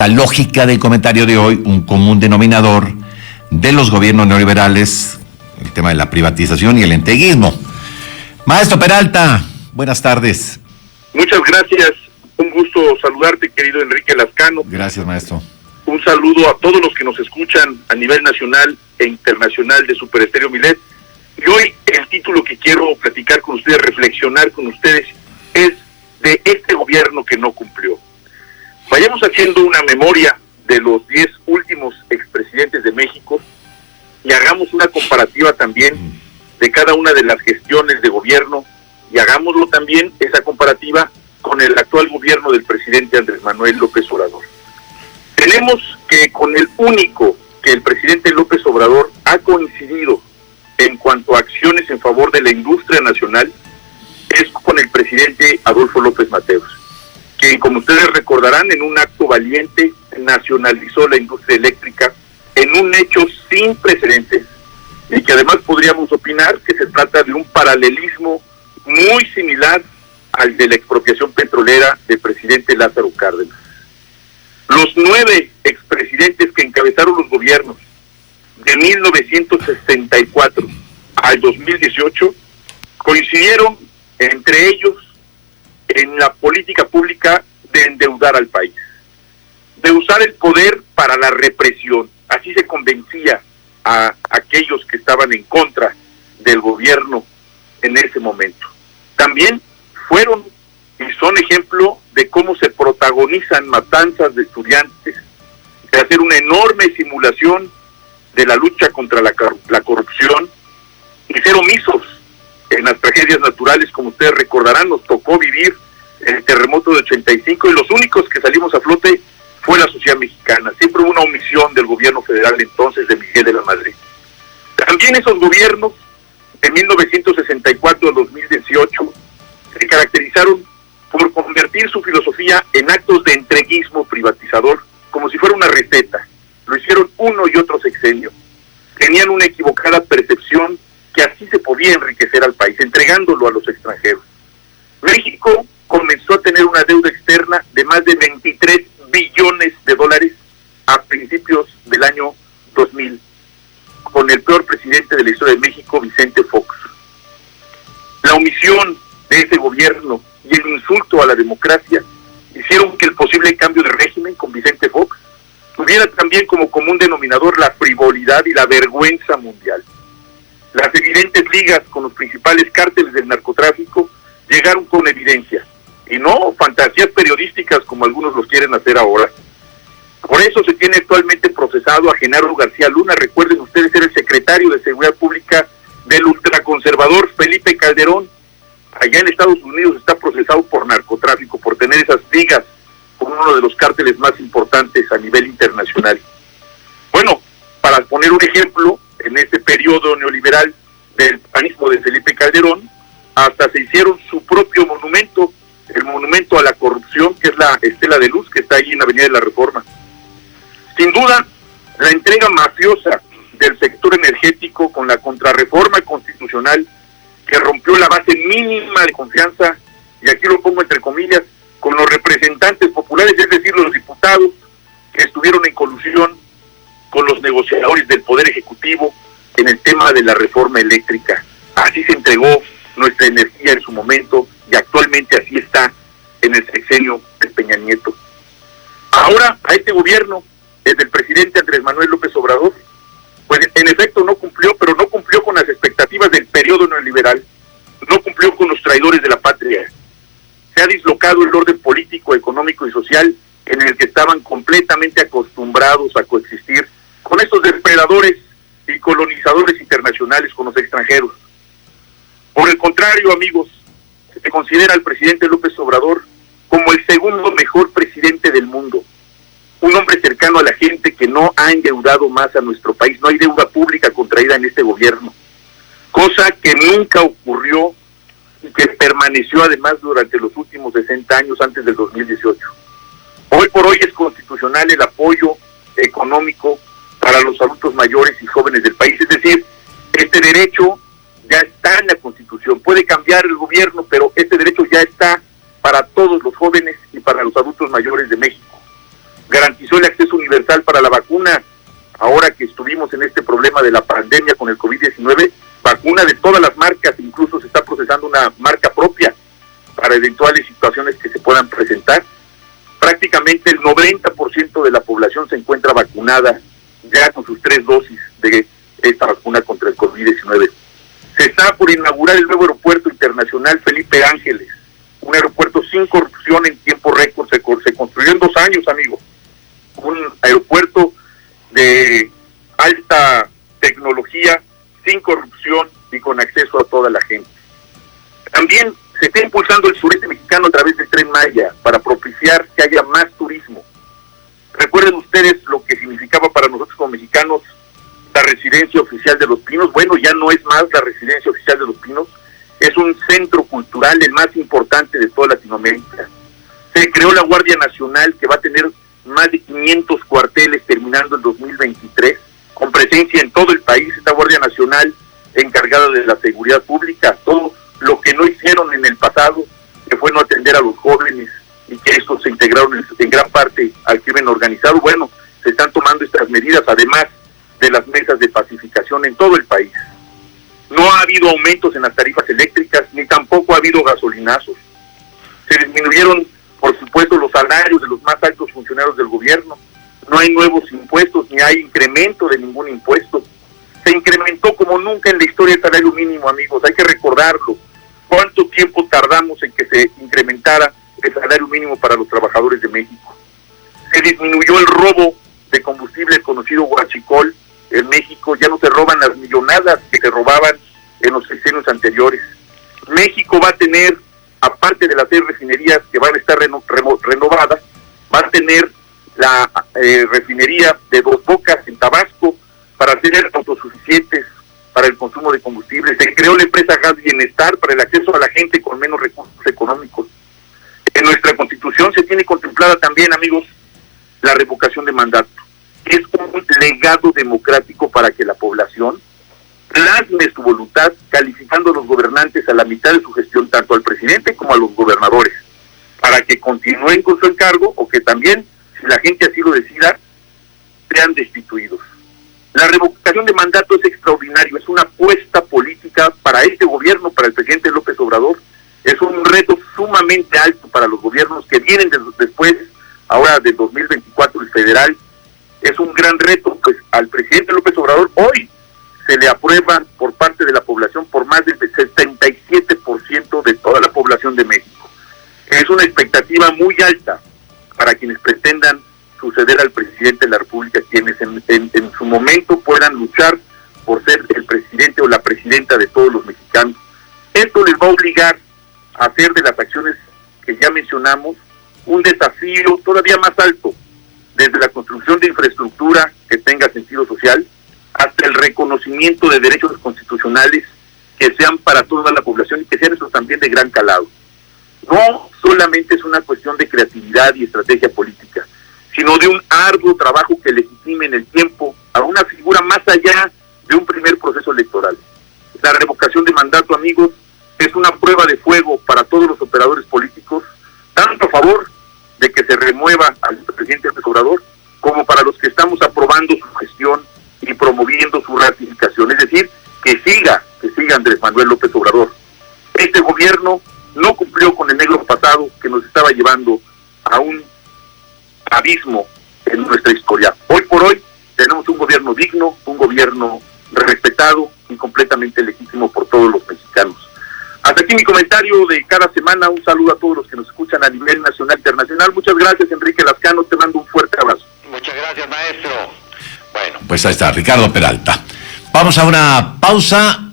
La lógica del comentario de hoy, un común denominador de los gobiernos neoliberales, el tema de la privatización y el entreguismo. Maestro Peralta, buenas tardes. Muchas gracias, un gusto saludarte, querido Enrique Lascano. Gracias, maestro. Un saludo a todos los que nos escuchan a nivel nacional e internacional de Super Estéreo Milet. Y hoy el título que quiero platicar con ustedes, reflexionar con ustedes, es de este gobierno que no cumplió. Vayamos haciendo una memoria de los 10 últimos expresidentes de México y hagamos una comparativa también de cada una de las gestiones de gobierno y hagámoslo también esa comparativa con el actual gobierno del presidente Andrés Manuel López Obrador. Tenemos que con el único que el presidente López Obrador ha coincidido en cuanto a acciones en favor de la industria nacional es con el presidente Adolfo López Mateos, quien, como ustedes recordarán, en un acto valiente nacionalizó la industria eléctrica en un hecho sin precedentes y que además podríamos opinar que se trata de un paralelismo muy similar al de la expropiación petrolera del presidente Lázaro Cárdenas. Los 9 expresidentes que encabezaron los gobiernos de 1964 al 2018 coincidieron entre ellos en la política pública de endeudar al país, de usar el poder para la represión. Así se convencía a aquellos que estaban en contra del gobierno en ese momento. También fueron y son ejemplo de cómo se protagonizan matanzas de estudiantes, de hacer una enorme simulación de la lucha contra la corrupción y ser omisos en las tragedias naturales. Como ustedes recordarán, nos tocó vivir el terremoto de 85 y los únicos que salimos a flote fue la sociedad mexicana. Siempre hubo una omisión del gobierno federal entonces de Miguel de la Madrid. También esos gobiernos de 1964 al 2018 se caracterizaron por convertir su filosofía en actos de entreguismo privatizador, como si fuera una receta. Lo hicieron uno y otro sexenio. Tenían una equivocada percepción que así se podía enriquecer al país, entregándolo a los extranjeros. México comenzó a tener una deuda externa de más de 23 billones de dólares a principios del año 2000, con el peor presidente de la historia de México, Vicente Fox. La omisión de ese gobierno y el insulto a la democracia hicieron que el posible cambio de régimen con Vicente Fox tuviera también como común denominador la frivolidad y la vergüenza mundial. Las evidentes ligas con los principales cárteles del narcotráfico llegaron con evidencia, y no fantasías periodísticas como algunos los quieren hacer ahora. Por eso se tiene actualmente procesado a Genaro García Luna. Recuerden ustedes, era el secretario de Seguridad Pública del ultraconservador Felipe Calderón. Allá en Estados Unidos está procesado por narcotráfico, por tener esas ligas con uno de los cárteles más importantes a nivel internacional. Bueno, para poner un ejemplo, en este periodo neoliberal del panismo de Felipe Calderón, hasta se hicieron su propio monumento, el monumento a la corrupción, que es la Estela de Luz, que está ahí en Avenida de la Reforma. Sin duda, la entrega mafiosa del sector energético con la contrarreforma constitucional que rompió la base mínima de confianza, y aquí lo pongo entre comillas, con los representantes populares, es decir, los diputados que estuvieron en colusión con los negociadores del Poder Ejecutivo en el tema de la reforma eléctrica. Así se entregó nuestra energía en su momento y actualmente así está en el sexenio de Peña Nieto. Ahora, a este gobierno, el del presidente Andrés Manuel López Obrador, pues en efecto no cumplió, pero no cumplió con las expectativas del periodo neoliberal, no cumplió con los traidores de la patria. Se ha dislocado el orden político, económico y social en el que estaban completamente acostumbrados a coexistir con estos depredadores y colonizadores internacionales, con los extranjeros. Por el contrario, amigos, se considera al presidente López Obrador como el segundo mejor presidente del mundo. Un hombre cercano a la gente que no ha endeudado más a nuestro país. No hay deuda pública contraída en este gobierno, cosa que nunca ocurrió y que permaneció además durante los últimos 60 años antes del 2018. Hoy por hoy es constitucional el apoyo económico para los adultos mayores y jóvenes del país. Es decir, este derecho ya está en la Constitución. Puede cambiar el gobierno, pero este derecho ya está para todos los jóvenes y para los adultos mayores de México. Garantizó universal para la vacuna. Ahora que estuvimos en este problema de la pandemia con el COVID-19, vacuna de todas las marcas, incluso se está procesando una marca propia para eventuales situaciones que se puedan presentar. Prácticamente el 90% de la población se encuentra vacunada ya con sus 3 dosis de esta vacuna contra el COVID-19. Se está por inaugurar el nuevo aeropuerto internacional Felipe Ángeles, un aeropuerto sin corrupción en tiempo récord. Se construyó en 2 años, amigo. Un aeropuerto de alta tecnología, sin corrupción y con acceso a toda la gente. También se está impulsando el sureste mexicano a través del Tren Maya para propiciar que haya más turismo. Recuerden ustedes lo que significaba para nosotros como mexicanos la Residencia Oficial de Los Pinos. Bueno, ya no es más la Residencia Oficial de Los Pinos, es un centro cultural el más importante de toda Latinoamérica. Se creó la Guardia Nacional, que va a tener más de 500 cuarteles terminando el 2023, con presencia en todo el país. Esta Guardia Nacional encargada de la seguridad pública, todo lo que no hicieron en el pasado, que fue no atender a los jóvenes y que estos se integraron en gran parte al crimen organizado. Bueno, se están tomando estas medidas, además de las mesas de pacificación en todo el país. No ha habido aumentos en las tarifas eléctricas, ni tampoco ha habido gasolinazos. Se disminuyeron, por supuesto, los salarios de los más altos funcionarios del gobierno. No hay nuevos impuestos, ni hay incremento de ningún impuesto. Se incrementó como nunca en la historia el salario mínimo, amigos. Hay que recordarlo. ¿Cuánto tiempo tardamos en que se incrementara el salario mínimo para los trabajadores de México? Se disminuyó el robo de combustible, el conocido huachicol. En México ya no se roban las millonadas que se robaban en los sexenios anteriores. México va a tener, aparte de las 6 refinerías que van a estar renovadas, va a tener la refinería de Dos Bocas en Tabasco para ser autosuficientes para el consumo de combustible. Se creó la empresa Gas Bienestar para el acceso a la gente con menos recursos económicos. En nuestra Constitución se tiene contemplada también, amigos, la revocación de mandato. Es un legado democrático para que la población plasme su voluntad, calificando a los gobernantes a la mitad de su gestión, tanto al presidente como a los gobernadores, para que continúen con su encargo o que también, si la gente así lo decida, sean destituidos. La revocación de mandato es extraordinario, es una apuesta política para este gobierno, para el presidente López Obrador. Es un reto sumamente alto para los gobiernos que vienen después, ahora del 2024, el federal. Es un gran reto, pues al presidente López Obrador hoy se le aprueba por parte de la población, por más del 77% de toda la población de México. Es una expectativa muy alta para quienes pretendan suceder al presidente de la República, quienes en su momento puedan luchar por ser el presidente o la presidenta de todos los mexicanos. Esto les va a obligar a hacer de las acciones que ya mencionamos un desafío todavía más alto, desde la construcción de infraestructura que tenga sentido social, hasta el reconocimiento de derechos constitucionales que sean para toda la población y que sean esos también de gran calado. No solamente es una cuestión de creatividad y estrategia política, sino de un arduo trabajo que legitime en el tiempo a una figura más allá de un primer proceso electoral. La revocación de mandato, amigos, es una prueba de fuego para todos los operadores políticos, tanto a favor de que se remueva al presidente López Obrador, como para los que estamos aprobando su gestión y promoviendo su ratificación. Es decir, que siga Andrés Manuel López Obrador. Este gobierno no cumplió con el negro pasado que nos estaba llevando a un abismo en nuestra historia. Hoy por hoy tenemos un gobierno digno, un gobierno respetado y completamente legítimo por todos los mexicanos. Hasta aquí mi comentario de cada semana. Un saludo a todos los que nos escuchan a nivel nacional e internacional. Muchas gracias, Enrique Lascano. Te mando un fuerte abrazo. Muchas gracias, maestro. Bueno, pues ahí está, Ricardo Peralta. Vamos a una pausa